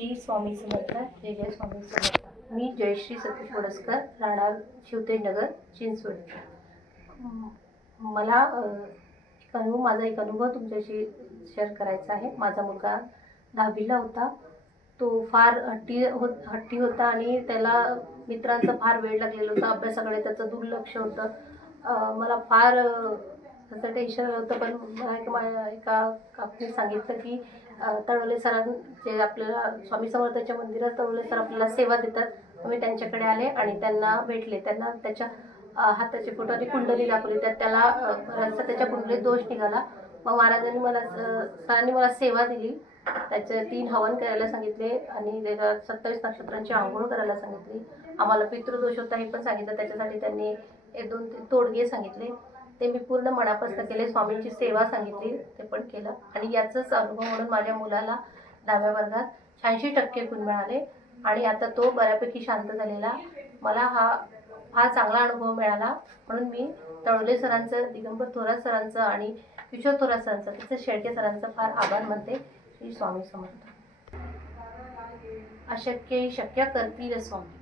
श्री स्वामी समर्थ जय जय स्वामी समर्थ. मी जयश्री सतीश वडसकर राहणार शिवतेनगर चिंचवड. मला एक अनुभव माझा एक अनुभव तुमच्याशी शेअर करायचा आहे. माझा मुलगा दहावीला होता. तो फार हट्टी होत हट्टी होता आणि त्याला मित्रांचा फार वेळ लागलेला होता. अभ्यासाकडे त्याचं दुर्लक्ष होतं. मला फार अं, त्याचं टेन्शन होतं. पण मला एक एका काकूने सांगितलं की तळवले तळवले सरांचे आपल्याला स्वामी समर्थाच्या मंदिरात तळवले सर आपल्याला सेवा देतात. मी त्यांच्याकडे आले आणि त्यांना भेटले. त्यांना त्याच्या हाताची हाताचे फोटो आणि कुंडली दाखवली. त्यात त्याला अं, बराचसा त्याच्या कुंडलीत दोष निघाला. मग महाराजांनी मला सरांनी मला सेवा दिली. त्याचे तीन हवन करायला सांगितले आणि त्याला सत्तावीस नक्षत्रांची आंघोळ करायला सांगितली. आम्हाला पितृदोष होता हे पण सांगितलं. त्याच्यासाठी त्यांनी एक दोन तीन तोडगे सांगितले. ते मी पूर्ण मनापासून केले. स्वामींची सेवा सांगितली ते पण केलं. आणि याचाच अनुभव म्हणून माझ्या मुलाला दहाव्या वर्गात शहाऐंशी टक्के गुण मिळाले. आणि आता तो बऱ्यापैकी शांत झालेला. मला हा हा चांगला अनुभव मिळाला. म्हणून मी तळोले सरांचं दिगंबर थोरात सरांचं आणि किशोर थोरात सरांचं तसंच शेळके सरांचं फार आभार मानते. श्री स्वामी समर्थ. अशक्य शक्य करतील स्वामी.